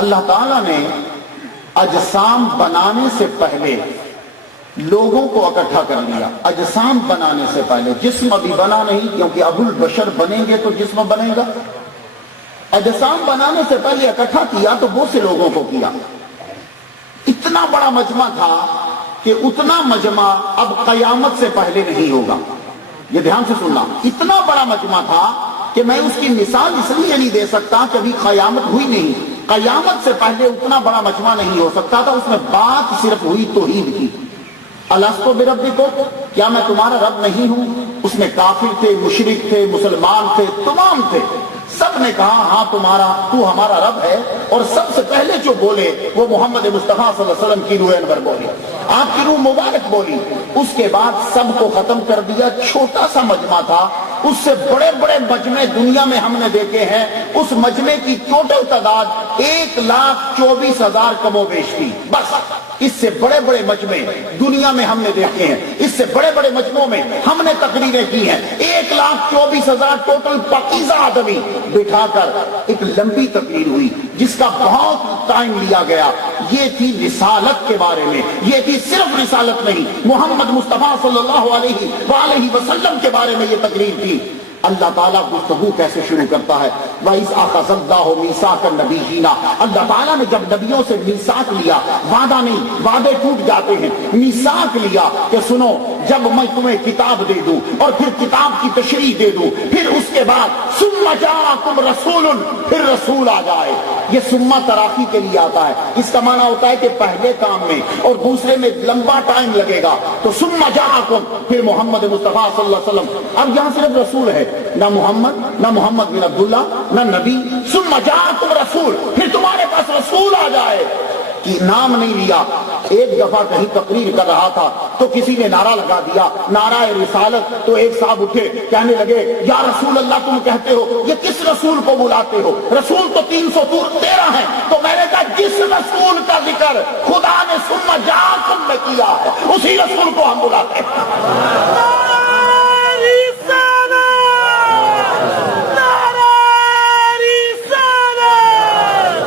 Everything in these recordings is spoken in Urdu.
اللہ تعالیٰ نے اجسام بنانے سے پہلے لوگوں کو اکٹھا کر لیا. اجسام بنانے سے پہلے، جسم ابھی بنا نہیں، کیونکہ ابو البشر بنیں گے تو جسم بنے گا. اجسام بنانے سے پہلے اکٹھا کیا تو بہت سے لوگوں کو کیا. اتنا بڑا مجمع تھا کہ اتنا مجمع اب قیامت سے پہلے نہیں ہوگا. یہ دھیان سے سننا، اتنا بڑا مجمع تھا کہ میں اس کی مثال اس لیے نہیں دے سکتا کہ ابھی قیامت ہوئی نہیں. قیامت سے پہلے اتنا بڑا مجمع نہیں ہو سکتا تھا. اس میں بات صرف ہوئی توحید کی. الستو بربکم، کیا میں تمہارا رب نہیں ہوں؟ اس میں کافر تھے، مشرک تھے، مسلمان تھے، تمام تھے. سب نے کہا ہاں تو ہمارا رب ہے. اور سب سے پہلے جو بولے وہ محمد مصطفیٰ صلی اللہ علیہ وسلم کی روح انور بولی، آپ کی روح مبارک بولی. اس کے بعد سب کو ختم کر دیا. چھوٹا سا مجمع تھا، اس سے بڑے بڑے مجمع دنیا میں ہم نے دیکھے ہیں. اس مجمع کی ٹوٹل تعداد 1,24,000 کم و بیش تھی. بس اس سے بڑے بڑے مجمع دنیا میں ہم نے دیکھے ہیں. اس سے بڑے بڑے مجموعوں میں ہم نے تقریریں کی ہیں. 1,24,000 ٹوٹل پاکیزہ آدمی بٹھا کر ایک لمبی تقریر ہوئی جس کا بہت ٹائم لیا گیا. یہ تھی رسالت کے بارے میں. یہ تھی صرف رسالت نہیں، محمد مصطفیٰ صلی اللہ علیہ وآلہ وسلم کے بارے میں یہ تقریر تھی. اللہ تعالیٰ گفتگو کیسے شروع کرتا ہے؟ وَإِذْ أَخَذَ اللَّهُ مِيثَاقَ النَّبِيِّينَ. اللہ تعالیٰ نے جب نبیوں سے میثاق لیا، وعدہ نہیں، وعدے ٹوٹ جاتے ہیں. میثاق لیا کہ سنو، جب میں تمہیں کتاب دے دوں اور پھر کتاب کی تشریح دے دوں، پھر اس کے بعد ثُمَّ جَاءَكُمْ رَسُولٌ، پھر رسول آ جائے. یہ سمہ تراخی کے لیے آتا ہے. اس کا معنی ہوتا ہے کہ پہلے کام میں اور دوسرے میں لمبا ٹائم لگے گا. تو ثُمَّ جَاءَكُمْ، پھر محمد مصطفیٰ صلی اللہ علیہ وسلم. اب یہاں صرف رسول ہے، نہ محمد بن عبداللہ، نہ نبی. ثم جاءکم رسول، پھر تمہارے پاس رسول آ جائے. کہ نام نہیں لیا. ایک دفعہ کہیں تقریر کر رہا تھا تو کسی نے نعرہ لگا دیا، نعرہ رسالت. تو ایک صاحب اٹھے، کہنے لگے یا رسول اللہ تم کہتے ہو، یہ کس رسول کو بلاتے ہو؟ رسول تو 313 ہیں. تو میں نے کہا جس رسول کا ذکر خدا نے ثم جاءکم میں کیا ہے اسی رسول کو ہم بلاتے ہیں.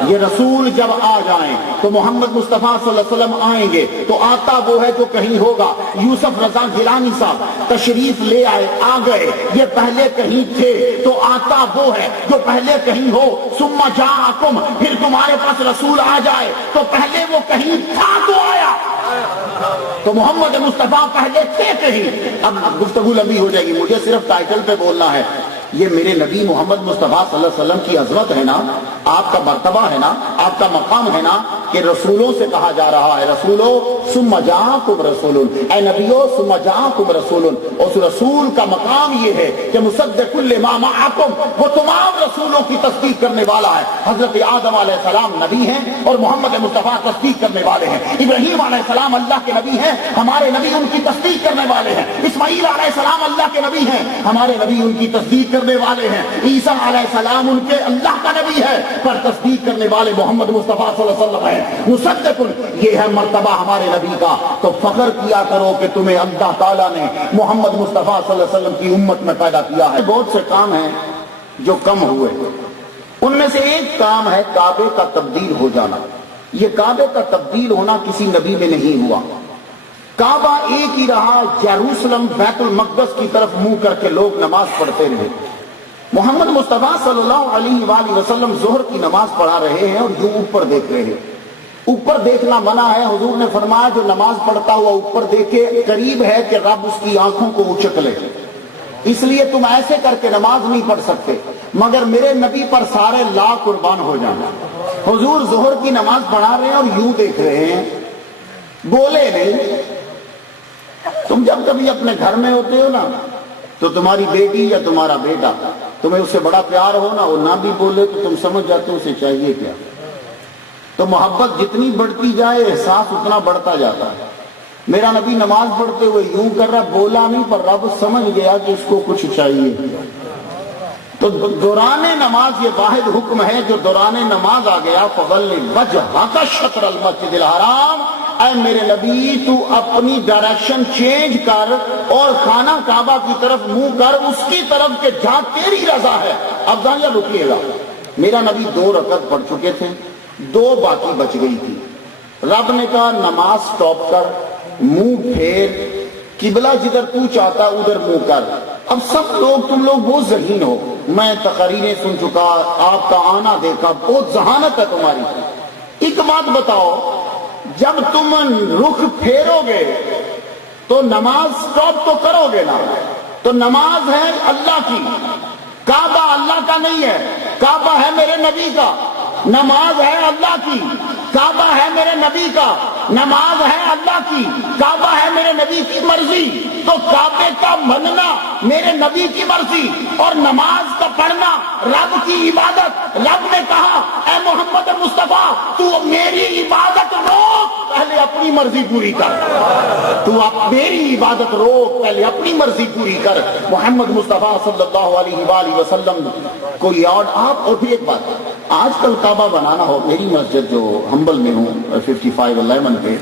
یہ رسول جب آ جائیں تو محمد مصطفیٰ صلی اللہ علیہ وسلم آئیں گے تو آتا وہ ہے جو کہیں ہوگا. یوسف رضا گیلانی صاحب تشریف لے آئے، آ گئے. یہ پہلے کہیں تھے تو آتا وہ ہے جو پہلے کہیں ہو. ثم جاءکم، پھر تمہارے پاس رسول آ جائے تو پہلے وہ کہیں تھا تو آیا. تو محمد مصطفیٰ پہلے تھے کہیں. اب گفتگو لمبی ہو جائے گی، مجھے صرف ٹائٹل پہ بولنا ہے. یہ میرے نبی محمد مصطفیٰ صلی اللہ علیہ وسلم کی عظمت ہے نا، آپ کا مرتبہ ہے نا، آپ کا مقام ہے نا کہ رسولوں سے کہا جا رہا ہے رسولو ثم جاءکم رسول، اے نبیو ثم جاءکم رسول. اس رسول کا مقام یہ ہے کہ مصدق لما معکم، وہ تمام رسولوں کی تصدیق کرنے والا ہے. حضرت آدم علیہ السلام نبی ہیں اور محمد مصطفیٰ تصدیق کرنے والے ہیں. ابراہیم علیہ السلام اللہ کے نبی ہیں، ہمارے نبی ان کی تصدیق کرنے والے ہیں. اسماعیل علیہ السلام اللہ کے نبی ہیں، ہمارے نبی ان کی تصدیق کرنے والے ہیں. عیسیٰ علیہ السلام ان کے اللہ کا نبی ہے، پر تصدیق کرنے والے محمد مصطفیٰ صلی اللہ علیہ وسلم ہیں. مصدق، یہ ہے مرتبہ ہمارے نبی کا. تو فخر کیا کرو کہ تمہیں اللہ تعالیٰ نے محمد مصطفیٰ صلی اللہ علیہ وسلم کی امت میں پیدا کیا ہے. بہت سے کام ہیں جو کم ہوئے، ان میں سے ایک کام ہے کعبے کا تبدیل ہو جانا. یہ کعبے کا تبدیل ہونا کسی نبی میں نہیں ہوا. کعبہ ایک ہی رہا، یروشلم بیت المقدس کی طرف منہ کر کے لوگ نماز پڑھتے رہے. محمد مصطفیٰ صلی اللہ علیہ وآلہ وسلم ظہر کی نماز پڑھا رہے ہیں اور یوں اوپر دیکھ رہے ہیں. اوپر دیکھنا منع ہے. حضور نے فرمایا جو نماز پڑھتا ہوا اوپر دیکھے قریب ہے کہ رب اس کی آنکھوں کو اچک لے، اس لیے تم ایسے کر کے نماز نہیں پڑھ سکتے. مگر میرے نبی پر سارے لا قربان ہو جانا. حضور ظہر کی نماز پڑھا رہے ہیں اور یوں دیکھ رہے ہیں، بولے نہیں. تم جب کبھی اپنے گھر میں ہوتے ہو نا تو تمہاری بیٹی یا تمہارا بیٹا تمہیں اس سے بڑا پیار ہو نا، وہ نہ بھی بولے تو تم سمجھ جاتے ہو اسے چاہیے کیا. تو محبت جتنی بڑھتی جائے احساس اتنا بڑھتا جاتا ہے. میرا نبی نماز پڑھتے ہوئے یوں کر رہا، بولا نہیں، پر رب سمجھ گیا کہ اس کو کچھ چاہیے. تو دوران نماز یہ واحد حکم ہے جو دوران نماز آ گیا. فَغَلِّ وَجْهَكَ شَطْرَ الْمَسْجِدِ الْحَرَامِ، اے میرے نبی تو اپنی ڈائریکشن چینج کر اور خانہ کعبہ کی طرف منہ کر، اس کی طرف کہ جہاں تیری رضا ہے. اب ذرا رکیے گا، میرا نبی 2 رکعت پڑھ چکے تھے، دو باقی بچ گئی تھی. رب نے کہا نماز سٹاپ کر, منہ پھیر, قبلہ جدھر تو چاہتا ادھر منہ کر. اب سب لوگ تم لوگ بہت ذہین ہو, میں تقریریں سن چکا, آپ کا آنا دیکھا, بہت ذہانت ہے تمہاری. ایک بات بتاؤ, جب تم رخ پھیرو گے تو نماز سٹاپ تو کرو گے نا. تو نماز ہے اللہ کی, کعبہ اللہ کا نہیں ہے, کعبہ ہے میرے نبی کا. نماز ہے اللہ کی, کعبہ ہے میرے نبی کا. نماز ہے اللہ کی, کعبہ ہے میرے نبی کی مرضی. تو کعبے کا مننا میرے نبی کی مرضی, اور نماز کا پڑھنا رب کی عبادت. رب نے کہا اے محمد مصطفیٰ تو میری عبادت روک, پہلے اپنی مرضی پوری کر. تو میری عبادت روک, پہلے اپنی مرضی پوری کر. محمد مصطفیٰ صلی اللہ علیہ وآلہ وسلم کوئی اور آپ. اور پھر ایک بات, آج کل کعبہ بنانا ہو, میری مسجد جو ہمبل میں ہوں 5511 پہ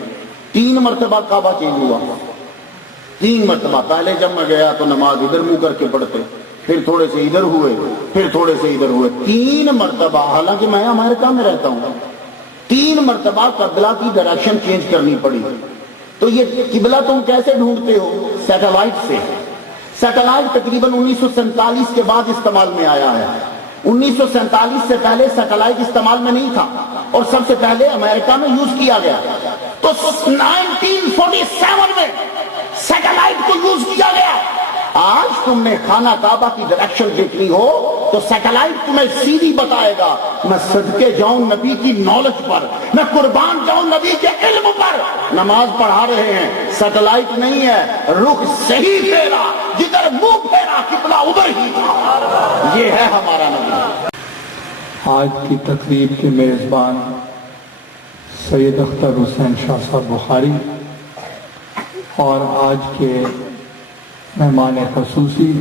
3 مرتبہ کعبہ چینج ہوا. 3 مرتبہ. پہلے جب میں گیا تو نماز ادھر منہ کر کے پڑھتے, پھر تھوڑے سے ادھر ہوئے, پھر تھوڑے سے ادھر ہوئے. 3 مرتبہ, حالانکہ میں امریکہ میں رہتا ہوں, 3 مرتبہ قبلہ کی ڈائریکشن چینج کرنی پڑی. تو یہ قبلہ تم کیسے ڈھونڈتے ہو؟ سیٹلائٹ سے. سیٹلائٹ تقریباً 1947 کے بعد استعمال میں آیا ہے. 1947 سے پہلے سیٹلائٹ استعمال میں نہیں تھا, اور سب سے پہلے امریکہ میں یوز کیا گیا. تو 1947 میں سیٹلائٹ کو یوز کیا گیا. آج تم نے خانہ کعبہ کی ڈائریکشن دیکھنی ہو تو سیٹلائٹ تمہیں سیدھی بتائے گا. میں صدقے جاؤں نبی کی نالج پر, میں قربان جاؤں نبی کے علم پر. نماز پڑھا رہے ہیں, سیٹلائٹ نہیں ہے, رخ صحیح پھیرا, جدھر منہ پھیرا قبلہ ادھر ہی تھا. یہ ہے ہمارا نبی. آج کی تقریب کے میزبان سید اختر حسین شاہ صاحب بخاری اور آج کے مہمان خصوصی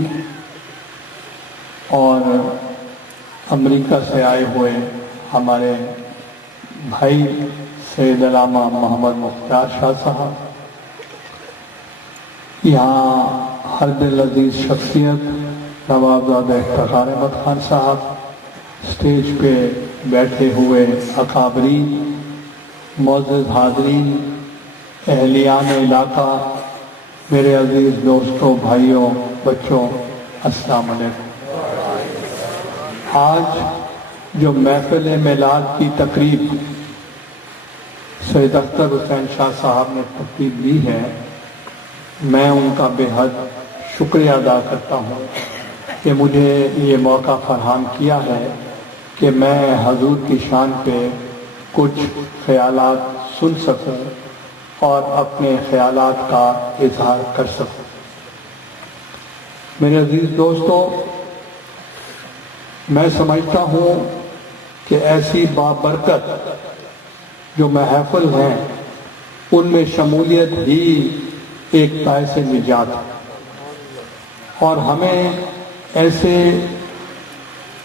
اور امریکہ سے آئے ہوئے ہمارے بھائی سید علامہ محمد مختار شاہ صاحب, یہاں ہر دل عزیز شخصیت نوابزادہ افتخار احمد خان صاحب, اسٹیج پہ بیٹھے ہوئے اکابرین, معزز حاضرین, اہلیان علاقہ, میرے عزیز دوستوں, بھائیوں, بچوں, السلام علیکم. آج جو محفل میلاد کی تقریب سید اختر حسین شاہ صاحب نے ترتیب دی ہے, میں ان کا بے حد شکریہ ادا کرتا ہوں کہ مجھے یہ موقع فراہم کیا ہے کہ میں حضور کی شان پہ کچھ خیالات سن سکوں اور اپنے خیالات کا اظہار کر سکوں. میرے عزیز دوستو, میں سمجھتا ہوں کہ ایسی بابرکت جو محافل ہیں ان میں شمولیت ہی ایک باعث نجات ہے, اور ہمیں ایسے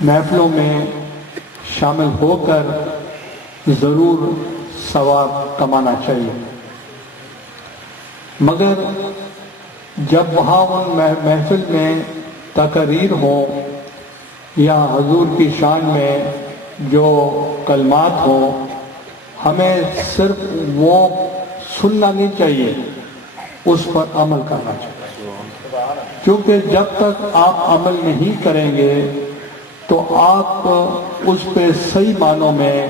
محفلوں میں شامل ہو کر ضرور ثواب کمانا چاہیے. مگر جب وہاں ان محفل میں تقریر ہو یا حضور کی شان میں جو کلمات ہوں, ہمیں صرف وہ سننا نہیں چاہیے, اس پر عمل کرنا چاہیے. کیونکہ جب تک آپ عمل نہیں کریں گے تو آپ اس پہ صحیح معنوں میں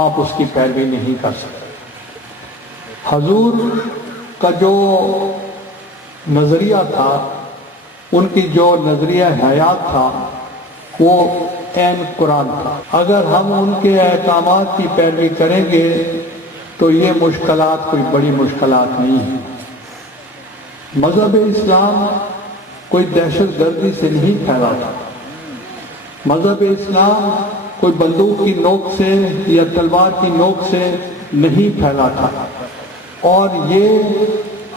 آپ اس کی پیروی نہیں کر سکتے. حضور کا جو نظریہ تھا, ان کی جو نظریہ حیات تھا, وہ عین قرآن تھا. اگر ہم ان کے احکامات کی پیروی کریں گے تو یہ مشکلات کوئی بڑی مشکلات نہیں ہیں. مذہب اسلام کوئی دہشت گردی سے نہیں پھیلا تھا. مذہب اسلام کوئی بندوق کی نوک سے یا تلوار کی نوک سے نہیں پھیلا تھا. اور یہ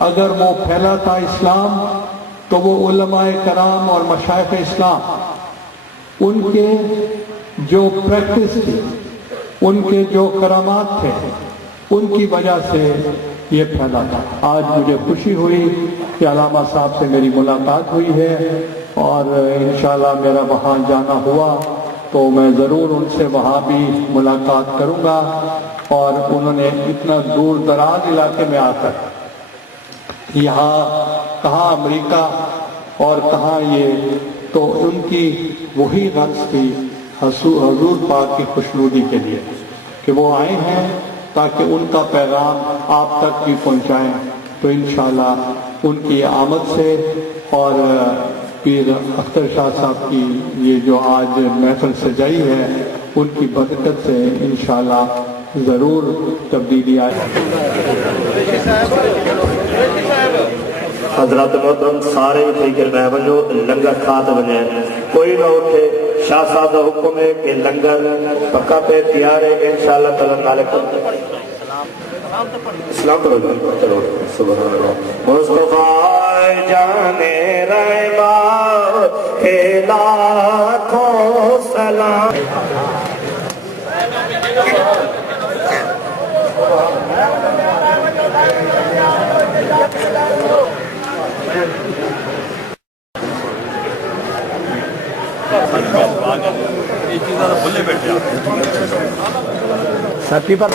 اگر وہ پھیلا تھا اسلام تو وہ علماء کرام اور مشائخ اسلام, ان کے جو پریکٹس تھی, ان کے جو کرامات تھے, ان کی وجہ سے یہ پھیلا تھا. آج مجھے خوشی ہوئی کہ علامہ صاحب سے میری ملاقات ہوئی ہے اور انشاءاللہ میرا وہاں جانا ہوا تو میں ضرور ان سے وہاں بھی ملاقات کروں گا. اور انہوں نے اتنا دور دراز علاقے میں آ کر یہاں کہاں امریکہ اور کہاں یہ، تو ان کی وہی غرض تھی حضور پاک کی خوشنودی کے لیے کہ وہ آئے ہیں تاکہ ان کا پیغام آپ تک بھی پہنچائیں. تو انشاءاللہ ان کی آمد سے اور پیر اختر شاہ صاحب کی یہ جو آج محفل سجائی ہے ان کی برکت سے انشاءاللہ ضرور تبدیلی آئے. حضرات محترم سارے فکر جو لنگر کھاتے بنے کوئی نہ اٹھے. شاہ صاحب کا حکم ہے کہ لنگر پکا پہ تیار ہے انشاءاللہ تعالی نالے کو اسلام کرو. چلو سبحان اللہ. مصطفیٰ جانے رحمہ کے لاکھوں سلام. ساتھی پر